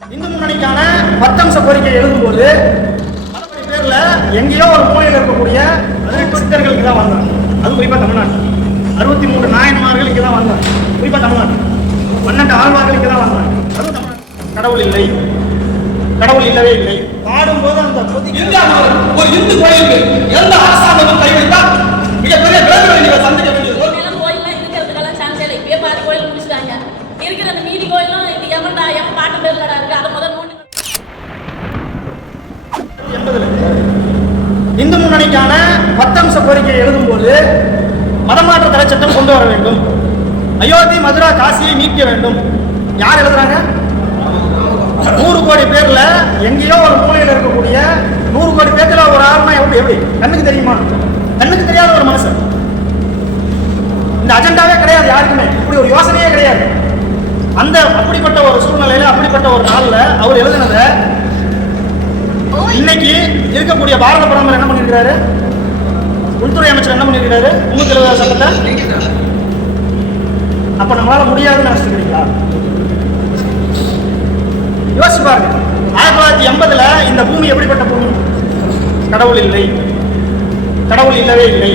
இந்து முன்னணிக்கான பத்தம்ச கோரிக்கை எழுதும்போது மதப்படி பேர்ல எங்கேயோ ஒரு மூலையில் இருக்கக்கூடிய பதினெட்டு இங்கே தான் வந்தாங்க. அது குறிப்பாக தமிழ்நாடு அறுபத்தி மூன்று நாயன்மார்கள் இங்கே தான் வந்தாங்க. குறிப்பாக தமிழ்நாடு பன்னெண்டு ஆழ்வார்கள் இங்கே தான் வந்தாங்க. அதுவும் தமிழ்நாடு கடவுள் இல்லை. கடவுள் இல்லவே இல்லை. பாடும்போது அந்த ஒரு இந்து கோயிலுக்கு எந்த அரசாங்கமும் கைவிட்டால் மிகப்பெரிய விளைவுகளை நீங்கள் சந்திக்க வேண்டியது மேலும் கோயில்லாம் இருக்கிறதுக்கெல்லாம் சான்ஸ் இல்லை இப்பயே பாதி கோயில் முடிச்சிட்டாங்க இருக்கிற அந்த மீதி கோயிலும் இது எவன்டா எவன் பாட்டு பேர்லடா இருக்கு அதை முதல் நோண்டி எண்பதுல இந்து முன்னணிக்கான பத்தம்ச கோரிக்கை எழுதும்போது மதமாற்ற தடை சட்டம் கொண்டு வர வேண்டும். அயோத்தி மதுரா காசியை மீட்க வேண்டும். யார் எழுதுறாங்க? நூறு கோடி பேர்ல எங்கேயோ ஒரு மூலையில் இருக்கக்கூடிய நூறு கோடி பேர்ல ஒரு ஆள்னா எப்படி எப்படி? கண்ணுக்கு தெரியுமா? கண்ணுக்கு தெரியாத ஒரு மனுஷன். இந்த அஜெண்டாவே கிடையாது யாருக்குமே. இப்படி ஒரு யோசனையே கிடையாது. அந்த அப்படிப்பட்ட ஒரு சூழ்நிலையில அப்படிப்பட்ட ஒரு நாள்ல அவர் எழுதினதை இன்னைக்கு இருக்கக்கூடிய பாரத பிரதமர் என்ன பண்ணிருக்கிறாரு உள்துறை அமைச்சர் என்ன பண்ணியிருக்கிறாரு முன்னூத்தி எழுபது சட்டத்தை அப்ப நம்மளால முடியாதுன்னு நினைச்சிருக்கீங்களா யோசிச்சு பாருங்க. ஆயிரத்தி தொள்ளாயிரத்தி எண்பதுல இந்த பூமி எப்படிப்பட்ட பூமி? கடவுள் இல்லை. கடவுள் இல்லவே இல்லை.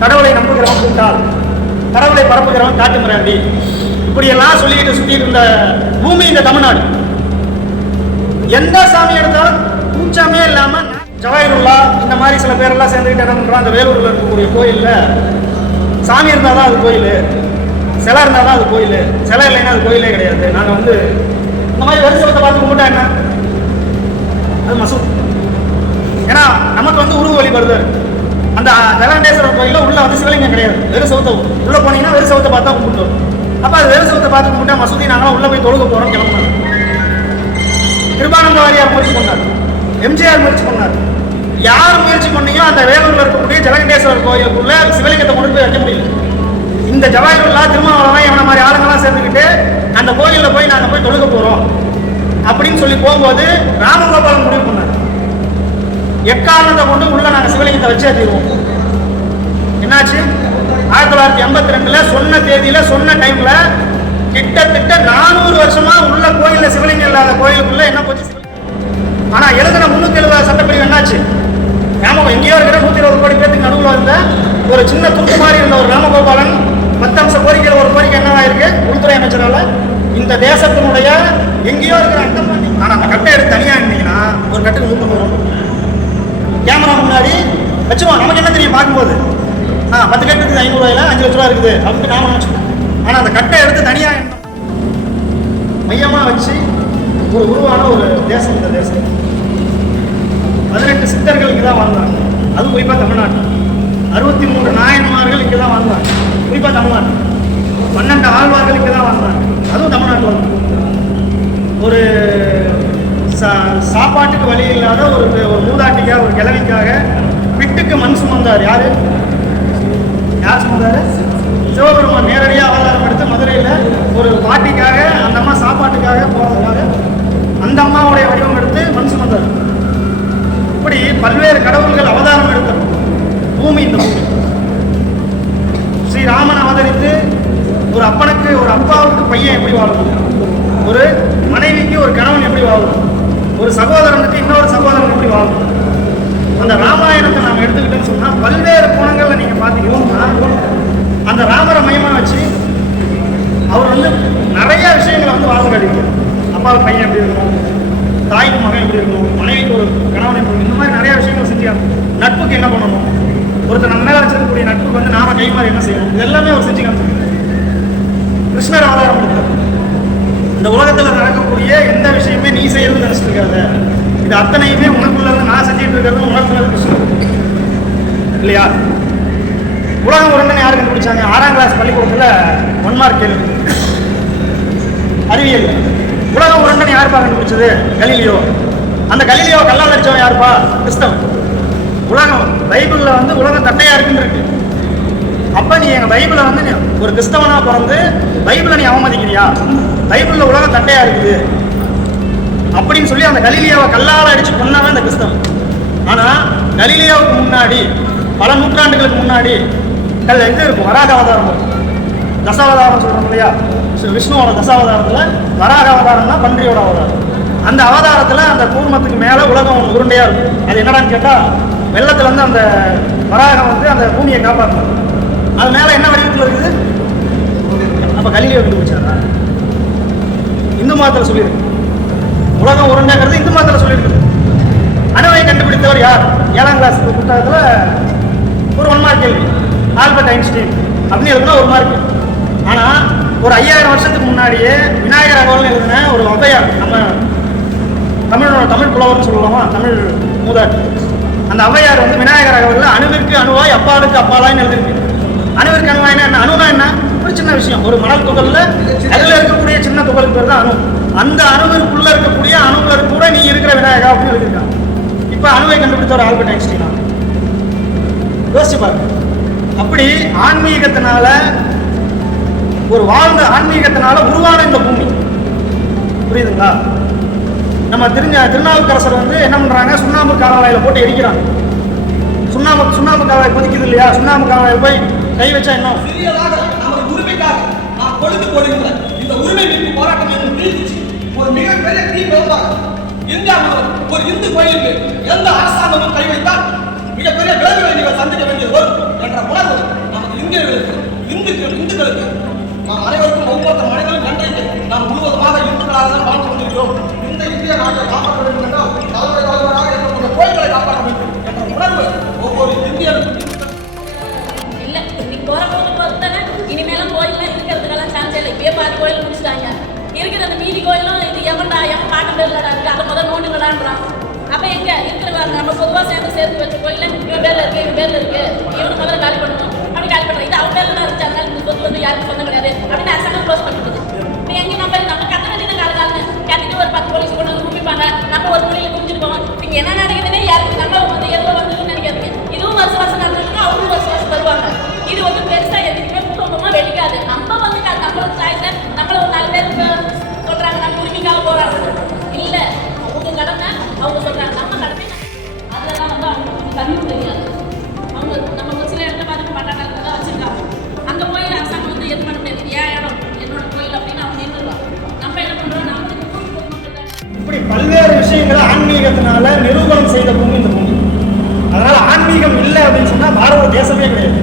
கடவுளை நம்புகிறவன் கூட்டால் கடவுளை பரப்புகிறவன் காட்டு மிராண்டி. இப்படியெல்லாம் சொல்லிக்கிட்டு சுத்திட்டு இருந்த பூமி இந்த தமிழ்நாடு. எந்த சாமி எடுத்தாலும் பூச்சாமே இல்லாம ஜவாஹிருல்லா இந்த மாதிரி சில பேரெல்லாம் சேர்ந்துக்கிட்டு என்ன பண்றோம்? அந்த வேலூரில் இருக்கக்கூடிய கோயிலில் சாமி இருந்தால் தான் அது கோயில் சிலை இருந்தால் தான் அது கோயில் சிலை இல்லைன்னா அது கோயிலே கிடையாது. நாங்கள் வந்து இந்த மாதிரி வரிசை பார்த்து கும்பிட்டா என்ன? அது மசூத். ஏன்னா நமக்கு வந்து உருவ வழிபடுது அந்த ஜலகண்டேஸ்வரர் கோயிலில் உள்ள வந்து சிவலிங்கம் கிடையாது. வெறும் சவுத்தை உள்ள போனீங்கன்னா வெறும் சவுத்தை பார்த்தா கும்பிட்டு வரும் அப்போ அது வெறும் சவுத்தை பார்த்து கும்பிட்டா மசூதி நாங்களாம் உள்ளே போய் தொழுக போகிறோம் கிளம்புனாங்க கிருபானந்த வாரியார் முயற்சி பண்ணார். எம்ஜிஆர் முயற்சி பண்ணார். யார் முயற்சி பண்ணியோ அந்த வேலூர்ல இருக்கக்கூடிய ஜலகண்டேஸ்வரர் கோயிலுக்குள்ள சிவலிங்கத்தை கொண்டு போய் வைக்க முடியல. இந்த ஜவாஹர்லா திருமாவளவன் இவன மாதிரி ஆளுங்கெல்லாம் சேர்ந்துக்கிட்டு அந்த கோயில்ல போய் நாங்க போய் தொழுக போறோம். அப்படின்னு சொல்லி போகும்போது ராமகோபாலன் முடிவு பண்ணார். எக்காரணத்தை கொண்டு உள்ள நாங்க சிவலிங்கத்தை வச்சே தீர்வோம் என்னாச்சு? ஆயிரத்தி தொள்ளாயிரத்தி எண்பத்தி ரெண்டுல சொன்ன தேதியில சொன்ன டைம்ல கிட்டத்தட்ட நானூறு வருஷமா உள்ள கோயில்ல சிவலிங்கம் இல்லாத கோயிலுக்குள்ள என்ன போச்சு ஆனா எழுதின முன்னூத்தி எழுபது சட்டப்பிரிவு என்னாச்சு? ராமகோ எங்கேயோ இருக்கிற நூத்தி இருபது கோடி பேருக்கு நடுவில் இருந்த ஒரு சின்ன துண்டு மாதிரி இருந்த ஒரு ராமகோபாலன் பத்தம்ச கோரிக்கையில் ஒரு கோரிக்கை என்னவா இருக்கு? உள்துறை அமைச்சரால் இந்த தேசத்தினுடைய எங்கேயோ இருக்கிற அர்த்தம் பண்ணி ஆனால் அந்த கட்டை எடுத்து தனியாக இருந்தீங்கன்னா ஒரு கட்டுக்கு நூற்றம்பது வரும் கேமரா முன்னாடி வச்சுருவோம் நமக்கு என்ன தெரியும் பார்க்கும்போது? ஆ பத்து கட்டு இருக்குது ஐநூறுவாயில அஞ்சு லட்ச ரூபா இருக்குது அப்படின்னு நாம நினச்சிக்கோம் ஆனால் அந்த கட்டை எடுத்து தனியாக மையமாக வச்சு ஒரு உருவான ஒரு தேசம் இந்த தேசம். பதினெட்டு சித்தர்கள் இங்கே தான் வாழ்ந்தாங்க. அதுவும் குறிப்பாக தமிழ்நாட்டு அறுபத்தி மூன்று நாயன்மார்கள் இங்கே தான் வாழ்ந்தாங்க. குறிப்பாக தமிழ்நாட்டு பன்னெண்டு ஆழ்வார்கள் இங்கே தான் வாழ்ந்தாங்க. அதுவும் தமிழ்நாட்டில் வந்து ஒரு சா- சாப்பாட்டுக்கு வழி இல்லாத ஒரு ஒரு மூதாட்டிக்காக ஒரு கிழவிக்காக விட்டுக்கு மண் சுமந்தார். யார்? யார் சுமந்தார்? சிவபெருமான். நேரடியாக அவதாரம் எடுத்து மதுரையில் ஒரு பாட்டிக்காக அந்த அம்மா சாப்பாட்டுக்காக போகிறதுக்காக அந்த அம்மாவுடைய வடிவம் எடுத்து மண் சுமந்தார் இப்படி பல்வேறு கடவுள்கள் அவதாரம் எடுத்த பூமி இந்த பூமி ஸ்ரீராமன் அவதரித்து ஒரு அப்பனுக்கு ஒரு அப்பாவுக்கு பையன் எப்படி வாழணும் ஒரு மனைவிக்கு ஒரு கணவன் எப்படி வாழும்? ஒரு சகோதரனுக்கு இன்னொரு சகோதரன் எப்படி வாழும்? அந்த ராமாயணத்தை நாம எடுத்துக்கிட்டோம்னு சொன்னா பல்வேறு கோணங்களில் நீங்க பார்த்தீங்கன்னா அந்த ராமரை மையமா வச்சு அவர் வந்து நிறைய விஷயங்களை வந்து வாழ்ந்து காட்டியிருக்காரு அப்பா பையன் எப்படி இருக்கணும்? தாய்க்கு மகன் எப்படி இருக்கணும்? மனைவிக்கு ஒரு கணவன் எப்படி இருக்கும் இந்த மாதிரி நிறைய விஷயங்கள் செஞ்சார் நட்புக்கு என்ன பண்ணணும்? ஒருத்தர் நம்ம மேல வச்சிருக்கக்கூடிய நட்புக்கு வந்து நாம கை மாதிரி என்ன செய்யணும்? இது எல்லாமே அவர் செஞ்சு காமிச்சிருக்காரு. கிருஷ்ணர் அவதாரம் கொடுத்தார். இந்த உலகத்தில் நடக்கக்கூடிய எந்த விஷயமே நீ செய்யறது நினைச்சிட்டு இருக்காத இது அத்தனையுமே உனக்குள்ள இருந்து நான் செஞ்சுட்டு இருக்கிறது உனக்குள்ள கிருஷ்ணர் இல்லையா? உலகம் உரண்டனை யார் கண்டுபிடிச்சாங்க? ஆறாம் கிளாஸ் பள்ளிக்கூடத்தில் ஒன் மார்க் கேள்வி. அறிவியல். உலகம் உரண்டனை யாருப்பா கண்டுபிடிச்சது? கலீலியோ. அந்த கலிலியோ கல்லால் அடிச்சவன் யாருப்பா? கிறிஸ்தவன். உலகம் பைபிளில் வந்து உலகம் தட்டையா இருக்குன்னு இருக்கு. அப்ப நீ எங்க பைபிளை வந்து நீ ஒரு கிறிஸ்தவனா பிறந்து பைபிளை நீ அவமதிக்கிறியா? பைபிளில் உலகம் தட்டையா இருக்குது. அப்படின்னு சொல்லி அந்த கலீலியாவை கல்லால் அடிச்சு கொன்னவன் அந்த கிறிஸ்தவம் ஆனா கலீலியாவுக்கு முன்னாடி பல நூற்றாண்டுகளுக்கு முன்னாடி கல் இது இருக்கும்? வராக அவதாரம் இருக்கும். தசாவதாரம் சொல்றோம் இல்லையா? விஷ்ணுவோட தசாவதாரத்தில் வராக அவதாரம்னா பன்றியோட அவதாரம். அந்த அவதாரத்தில் அந்த கூர்மத்துக்கு மேலே உலகம் ஒன்று உருண்டையாக இருக்கும். அது என்னடான்னு கேட்டால் வெள்ளத்துல இருந்து அந்த வராகம் வந்து அந்த பூமியை காப்பாற்றணும் அது மேலே என்ன வடிவத்தில் இருக்குது? அப்போ கலிலியோ கண்டுபிடிச்சாரா இந்து மதத்தில் சொல்லியிருக்கு. உலகம் உருண்டைங்கிறது இந்து மதத்தில் சொல்லியிருக்கு. அணுவை கண்டுபிடித்தவர் யார்? ஏழாம் கிளாஸ் புத்தகத்தில் ஒரு ஒன் மார்க் கேள்வி. ஆல்பர்ட் ஐன்ஸ்டீன் அப்படின்னு எழுதுனா ஒரு மார்க் ஆனால் ஒரு ஐயாயிரம் வருஷத்துக்கு முன்னாடியே விநாயகர் அகவல்னு எழுதின ஒரு ஔவையார் நம்ம தமிழோட தமிழ் புலவர்னு சொல்லலாமா தமிழ் மூதாட்டி. அந்த ஔவையார் வந்து விநாயகர் அகவலில் அணுவிற்கு அணுவாய் அப்பாளுக்கு அப்பாலாய்னு எழுதிருக்கு அணுவிற்கு அணுவாய்னா என்ன? அணுனா என்ன? ஒரு சின்ன விஷயம். ஒரு மணல் துகள்ல அதுல இருக்கக்கூடிய சின்ன துகளுக்கு பேர் தான் அணு. அந்த அணுவிற்குள்ள இருக்கக்கூடிய அணுவுல கூட நீ இருக்கிற விநாயகா அப்படின்னு எழுதியிருக்காங்க. இப்ப அணுவை கண்டுபிடிச்சவர் ஆல்பர்ட் ஐன்ஸ்டீனா. யோசிச்சு பாருங்க அப்படி ஆன்மீகத்தினால ஒரு வாழ்ந்த ஆன்மீகத்தினால உருவான இந்த பூமி. புரியுதுங்களா? நம்ம தெரிஞ்ச திருநாவுக்கரசர் வந்து என்ன பண்றாங்க? சுண்ணாம்பு காலவாயில போட்டு எரிக்கிறாங்க. சுண்ணாம்பு சுண்ணாம்பு காவாய் கொதிக்குது இல்லையா? சுண்ணாம்பு காவாயில் போய் கை வச்சா என்ன போடுகின்ற இந்த உரிமை மீட்பு போராட்டம் என்று நீடிச்சு ஒரு மிகப்பெரிய தீ விழுந்தாங்க இந்தியா ஒரு இந்து கோயிலுக்கு எந்த அரசாங்கமும் கை வைத்தால் மிகப்பெரிய விளைவுகளை நீங்கள் சந்திக்க வேண்டியது வரும் என்ற உணர்வு நமது இந்தியர்களுக்கு இந்துக்கள் இந்துக்களுக்கு நாம் அனைவருக்கும் ஒவ்வொரு மனிதனும் நன்றிக்கு நாம் முழுவதுமாக இந்துக்களாக தான் வாழ்ந்து கொண்டிருக்கிறோம். இந்த இந்திய நாட்டை காப்பாற்ற வேண்டும் என்றால் தலைமுறை தலைவராக இருக்கக்கூடிய கோயில்களை காப்பாற்ற வேண்டும் என்ற உணர்வு ஒவ்வொரு இந்தியனுக்கும் எவன் பாட்டு பேர்லடா இருக்கு? அதை முதல் நோண்டுங்கடான்றான் அப்போ எங்கே? இருக்கிற நம்ம பொதுவாக சேர்ந்து சேர்த்து வச்சு கோயில்ல இவன் பேரில் இருக்கு இவன் பேரில் இருக்கு. இவனு முதல்ல காலி பண்ணணும் அப்படி காலி பண்ணுறேன் இது அவன் பேரில் தான் இருந்துச்சு அதனால இந்த சொத்து வந்து யாருக்கும் சொந்தம் கிடையாது. அப்படின்னு அரசாங்கம் க்ளோஸ் பண்ணிட்டு இப்போ எங்கே நம்ம நம்ம கத்த வேண்டியது கால காலம் கத்திட்டு ஒரு பத்து போலீஸ் கொண்டு வந்து கும்பிப்பாங்க. நம்ம ஒரு மொழியில் கும்பிட்டு போவோம். நீங்க என்ன ஆன்மீகத்தினால நிரூபணம் செய்த பூமி இந்த பூமி. அதனால ஆன்மீகம் இல்லை அப்படின்னு சொன்னா பாரத தேசமே கிடையாது.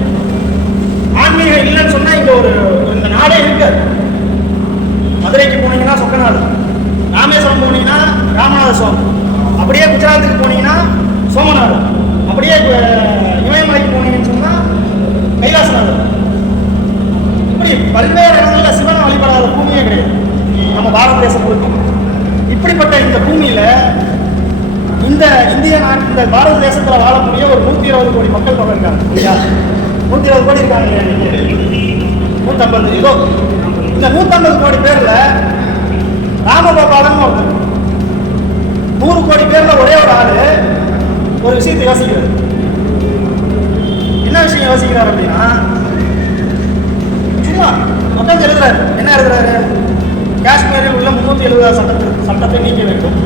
ஆன்மீகம் இல்லைன்னு சொன்னா இங்க ஒரு இந்த நாடே இருக்காது. மதுரைக்கு போனீங்கன்னா சொக்கநாடு ராமேஸ்வரம் போனீங்கன்னா ராமநாத சுவாமி அப்படியே குஜராத்துக்கு போனீங்கன்னா சோமநாடு அப்படியே இமயமலைக்கு போனீங்கன்னு சொன்னா கைலாசநாதர். இப்படி பல்வேறு இடங்களில் சிவனை வழிபடாத பூமியே கிடையாது. நம்ம பாரத தேசம் முழுக்க இப்படிப்பட்ட இந்த பூமியில இந்த இந்திய நாட்டு இந்த பாரத தேசத்துல வாழக்கூடிய ஒரு நூத்தி இருபது கோடி மக்கள் தொகை இருக்காங்க. இல்லையா? நூத்தி இருபது கோடி இருக்காங்க. இல்லையா நூத்தம்பது. இதோ இந்த நூத்தம்பது கோடி பேர்ல ராமகோபாலன் ஒருத்தர் நூறு கோடி பேர்ல ஒரே ஒரு ஆளு ஒரு விஷயத்தை யோசிக்கிறார். என்ன விஷயம் யோசிக்கிறார் அப்படின்னா சும்மா உட்காந்து எழுதுறாரு என்ன எழுதுறாரு? காஷ்மீரில் உள்ள முன்னூத்தி எழுபது சட்டத்தை சட்டத்தை நீக்க வேண்டும்.